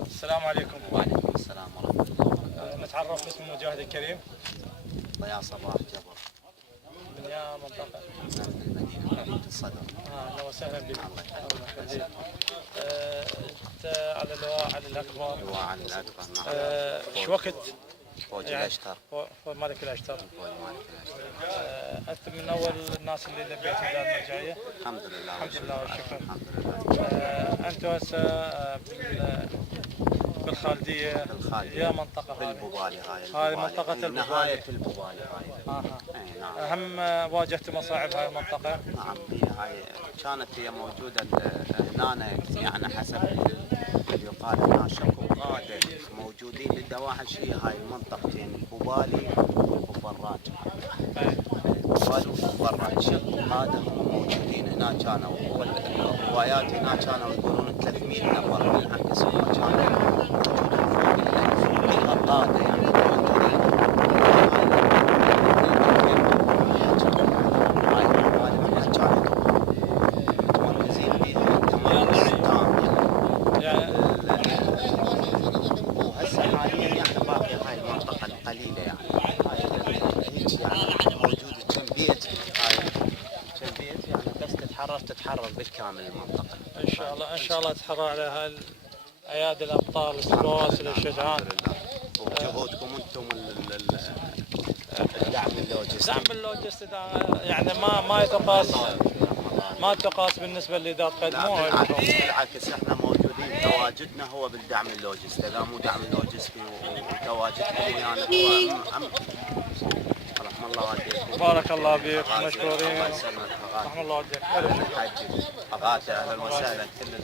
السلام عليكم. وعليكم السلام ورحمة الله وبركاته. نتعرف باسم المجاهد الكريم. ضياء صباح جبر من يا منطقة؟ من المدينة مدينة الصدر. أهلا وسهلا بك. الله يحفظك. أنت على اللواء علي الأكبر. لواء علي الأكبر. نعم. شو وقت؟ فوج الأشتر. فوق ملك الأشتر. فوج مالك الأشتر. أنت من أول الناس اللي لبيت الدعم الجاية. الحمد لله. الحمد لله والشكر. الحمد لله. أنت هسه بالخالدية. الخالدية. يا منطقة في هذه. البوبالي هاي منطقة البوبالي. نهاية البوبالي هاي. أي نعم. أهم واجهت مصاعب هاي المنطقة. نعم هاي هي موجودة هنا يعني حسب اللي يقال هنا شكو قادة موجودين للدواعشية هاي المنطقتين البوبالي والبوبراج. البوبالي والبوبراج قادة هم موجودين هنا كانوا الروايات هنا كانوا يقولون 300 نفر بالعكس هم كانوا موجودين فوق قادة يعني موجودين. وهسه حاليا يعني باقي هاي المنطقة القليلة يعني هيك يعني موجودة كم بيت هاي كم بيت يعني بس تتحرر بالكامل المنطقة. ان شاء الله ان شاء الله تحرر على هاي ايادي الابطال السواسل الشجعان. وبجهودكم انتم الدعم اللوجستي. الدعم اللوجستي يعني ما يتقاس بالنسبه اللي تقدموه. بالعكس احنا موجودين تواجدنا هو بالدعم اللوجستي، اذا مو دعم اللوجستي وتواجدكم يعني هو رحم الله والديكم. بارك الله بك مشكورين. الله يسلمك. رحم الله والديك. حجي اغاثي اهلا وسهلا كل